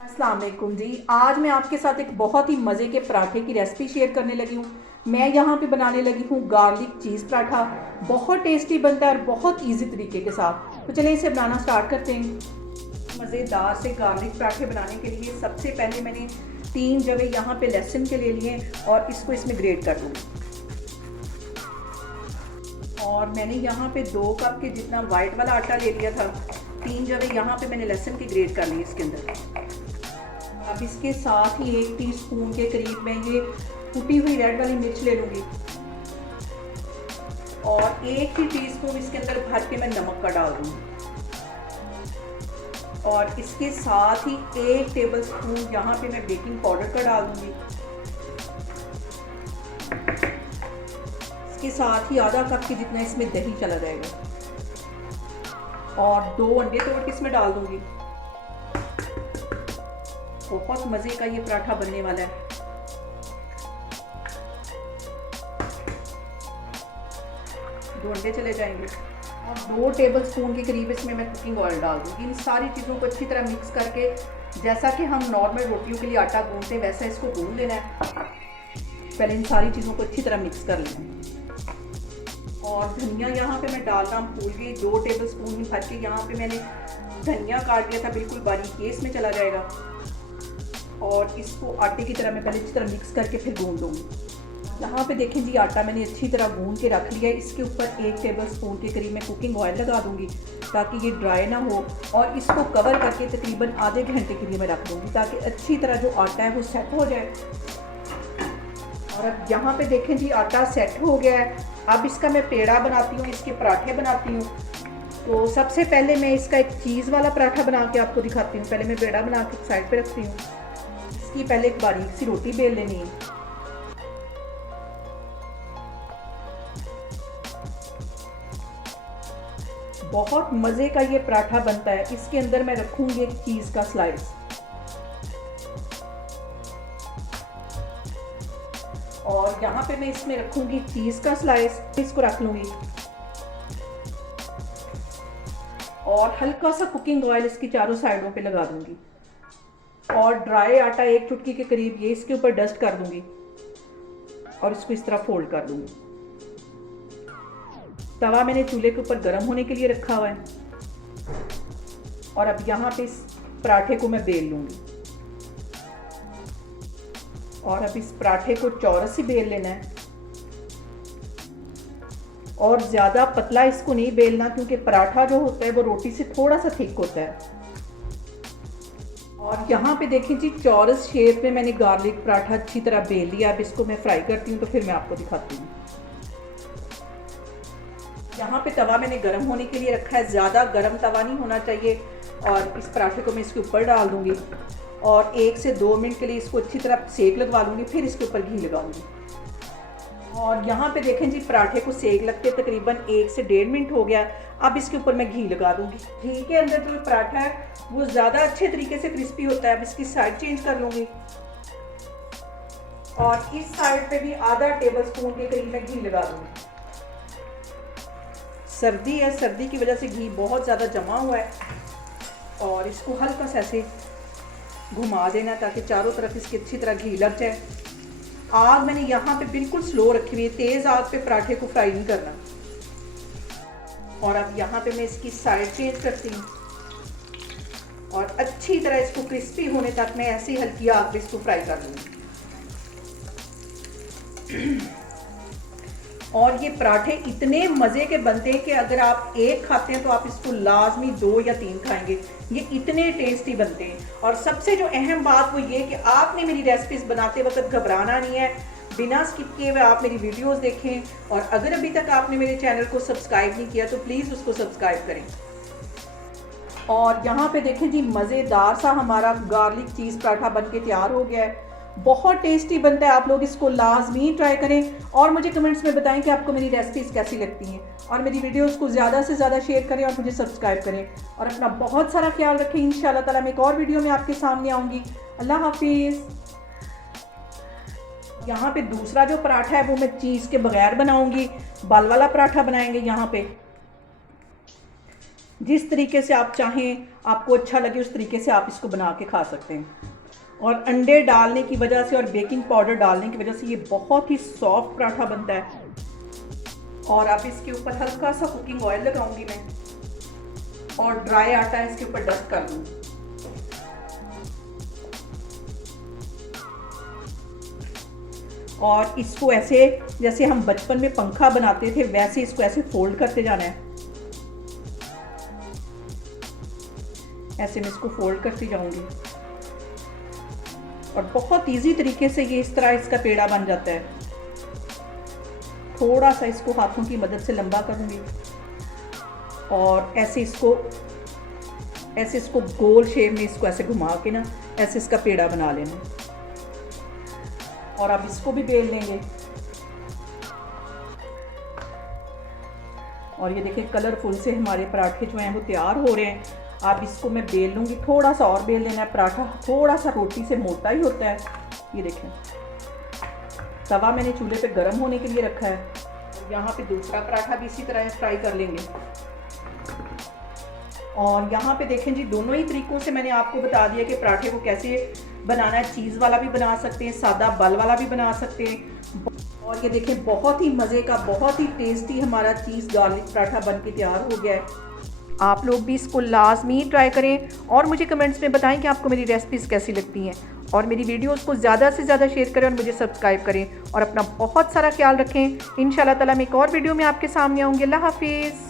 अस्सलाम वालेकुम जी। आज मैं आपके साथ एक बहुत ही मज़े के पराठे की रेसिपी शेयर करने लगी हूँ। मैं यहाँ पे बनाने लगी हूँ गार्लिक चीज़ पराठा। बहुत टेस्टी बनता है और बहुत इजी तरीके के साथ। तो चलिए इसे बनाना स्टार्ट करते हैं। मज़ेदार से गार्लिक पराठे बनाने के लिए सबसे पहले मैंने 3 जवे यहाँ पे लहसुन के ले लिए और इसको इसमें ग्रेट कर लूँगी। और मैंने यहाँ पे 2 कप के जितना वाइट वाला आटा ले लिया था। 3 जवे यहाँ पे मैंने लहसुन के ग्रेट कर लिए इसके अंदर। अब इसके साथ ही 1 टीस्पून के करीब मैं ये कुटी हुई रेड वाली मिर्च ले लूँगी और 1 ही टीस्पून इसके अंदर भर के मैं नमक का डाल दूँगी और इसके साथ ही 1 टेबलस्पून यहाँ पे मैं बेकिंग पाउडर का डाल दूँगी। इसके साथ ही आधा कप के जितना इसमें दही चला जाएगा और 2 अंडे तोड़ के इसमें डाल दूँगी। बहुत मज़े का ये पराठा बनने वाला है। दो अंडे चले जाएंगे और 2 टेबलस्पून के करीब इसमें मैं कुकिंग ऑयल डाल दूँगी। इन सारी चीज़ों को अच्छी तरह मिक्स करके जैसा कि हम नॉर्मल रोटियों के लिए आटा गूंथते हैं वैसा इसको गूंथ लेना है। पहले इन सारी चीज़ों को अच्छी तरह मिक्स कर लेना है। और धनिया यहाँ पे मैं डालना भूल गई। 2 टेबलस्पून भर के यहाँ पे मैंने धनिया काट लिया था बिल्कुल बारीक, ये इसमें चला जाएगा और इसको आटे की तरह मैं पहले अच्छी तरह मिक्स करके फिर गूंद दूँगी। यहाँ पे देखें जी, आटा मैंने अच्छी तरह गूंद के रख लिया है। इसके ऊपर 1 टेबलस्पून के करीब मैं कुकिंग ऑयल लगा दूँगी ताकि ये ड्राई ना हो और इसको कवर करके तकरीबन आधे घंटे के लिए मैं रख दूँगी ताकि अच्छी तरह जो आटा है वो सेट हो जाए। और अब यहाँ पे देखें जी, आटा सेट हो गया है। अब इसका मैं पेड़ा बनाती हूँ, इसके पराठे बनाती हूँ। तो सबसे पहले मैं इसका एक चीज़ वाला पराठा बना के आपको दिखाती हूँ। पहले मैं पेड़ा बना के साइड पे रखती हूँ। इसकी पहले एक बारीक सी रोटी बेल लेनी है। बहुत मज़े का ये पराठा बनता है। इसके अंदर मैं रखूंगी एक चीज़ का स्लाइस और यहाँ पे मैं इसमें रखूंगी चीज़ का स्लाइस। इसको रख लूंगी और हल्का सा कुकिंग ऑयल इसकी चारों साइडों पे लगा दूंगी और ड्राई आटा 1 चुटकी के करीब ये इसके ऊपर डस्ट कर दूंगी और इसको इस तरह फोल्ड कर दूंगी। तवा मैंने चूल्हे के ऊपर गर्म होने के लिए रखा हुआ है और अब यहाँ पे इस पराठे को मैं बेल लूंगी और अब इस पराठे को चौरस ही बेल लेना है और ज़्यादा पतला इसको नहीं बेलना क्योंकि पराठा जो होता है वो रोटी से थोड़ा सा थिक होता है। और यहाँ पे देखिए जी, चौरस शेप में मैंने गार्लिक पराठा अच्छी तरह बेल लिया। अब इसको मैं फ्राई करती हूँ तो फिर मैं आपको दिखाती हूँ। यहाँ पे तवा मैंने गर्म होने के लिए रखा है। ज़्यादा गर्म तवा नहीं होना चाहिए और इस पराठे को मैं इसके ऊपर डाल दूँगी और 1 से 2 मिनट के लिए इसको अच्छी तरह सेक लगवा लूँगी। फिर इसके ऊपर घी लगाऊँगी और यहाँ पे देखें जी, पराठे को सेक लगते तकरीबन 1 से 1.5 मिनट हो गया। अब इसके ऊपर मैं घी लगा दूँगी। घी के अंदर जो पराठा है वो ज़्यादा अच्छे तरीके से क्रिस्पी होता है। अब इसकी साइड चेंज कर लूँगी और इस साइड पे भी आधा टेबलस्पून के करीब मैं घी लगा दूँगी। सर्दी है, सर्दी की वजह से घी बहुत ज़्यादा जमा हुआ है और इसको हल्का सा ऐसे घुमा देना ताकि चारों तरफ इसकी अच्छी तरह घी लग जाए। आग मैंने यहाँ पे बिल्कुल स्लो रखी हुई है, तेज़ आग पे पराठे को फ्राई नहीं करना। और अब यहाँ पे मैं इसकी साइड चेंज करती हूँ और अच्छी तरह इसको क्रिस्पी होने तक मैं ऐसी हल्की आग पे इसको फ्राई कर लूँगी। और ये पराठे इतने मज़े के बनते हैं कि अगर आप 1 खाते हैं तो आप इसको लाजमी 2 या 3 खाएंगे। ये इतने टेस्टी बनते हैं। और सबसे जो अहम बात वो ये कि आपने मेरी रेसिपीज़ बनाते वक्त घबराना नहीं है। बिना स्किप किए हुए आप मेरी वीडियोस देखें और अगर अभी तक आपने मेरे चैनल को सब्सक्राइब नहीं किया तो प्लीज़ उसको सब्सक्राइब करें। और यहाँ पे देखें जी, मज़ेदार सा हमारा गार्लिक चीज़ पराठा बन के तैयार हो गया है। बहुत टेस्टी बनता है। आप लोग इसको लाजमी ट्राई करें और मुझे कमेंट्स में बताएं कि आपको मेरी रेसिपीज़ कैसी लगती हैं और मेरी वीडियोस को ज़्यादा से ज़्यादा शेयर करें और मुझे सब्सक्राइब करें और अपना बहुत सारा ख्याल रखें। इंशाल्लाह ताला मैं एक और वीडियो में आपके सामने आऊँगी। अल्लाह हाफिज़। यहाँ पे दूसरा जो पराठा है वो मैं चीज़ के बगैर बनाऊँगी। बाल वाला पराठा बनाएंगे यहाँ पे। जिस तरीके से आप चाहें, आपको अच्छा लगे उस तरीके से आप इसको बना के खा सकते हैं। और अंडे डालने की वजह से और बेकिंग पाउडर डालने की वजह से ये बहुत ही सॉफ्ट पराठा बनता है। और अब इसके ऊपर हल्का सा कुकिंग ऑयल लगाऊंगी मैं, और ड्राई आटा इसके ऊपर डस्ट कर दूँ। और इसको ऐसे जैसे हम बचपन में पंखा बनाते थे वैसे इसको ऐसे फोल्ड करते जाना है। ऐसे मैं इसको फोल्ड करती जाऊंगी और बहुत इजी तरीके से ये इस तरह इसका पेड़ा बन जाता है। थोड़ा सा इसको हाथों की मदद से लंबा करूंगी और ऐसे इसको गोल शेप में इसको ऐसे घुमा के ना ऐसे इसका पेड़ा बना लेना। और अब इसको भी बेल लेंगे। और ये देखिए कलरफुल से हमारे पराठे जो हैं वो तैयार हो रहे हैं। अब इसको मैं बेल लूँगी, थोड़ा सा और बेल लेना है। पराठा थोड़ा सा रोटी से मोटा ही होता है। ये देखें तवा मैंने चूल्हे पे गर्म होने के लिए रखा है। यहाँ पे दूसरा पराठा भी इसी तरह फ्राई कर लेंगे। और यहाँ पे देखें जी, दोनों ही तरीक़ों से मैंने आपको बता दिया कि पराठे को कैसे बनाना है। चीज़ वाला भी बना सकते हैं, सादा बल वाला भी बना सकते हैं। और ये देखें बहुत ही मज़े का, बहुत ही टेस्टी हमारा चीज़ गार्लिक पराठा बन के तैयार हो गया है। आप लोग भी इसको लाजमी ट्राई करें और मुझे कमेंट्स में बताएं कि आपको मेरी रेसिपीज़ कैसी लगती हैं। और मेरी वीडियोस को ज़्यादा से ज़्यादा शेयर करें और मुझे सब्सक्राइब करें और अपना बहुत सारा ख्याल रखें। इंशाल्लाह ताला मैं एक और वीडियो में आपके सामने आऊँगी। अल्लाह हाफिज़।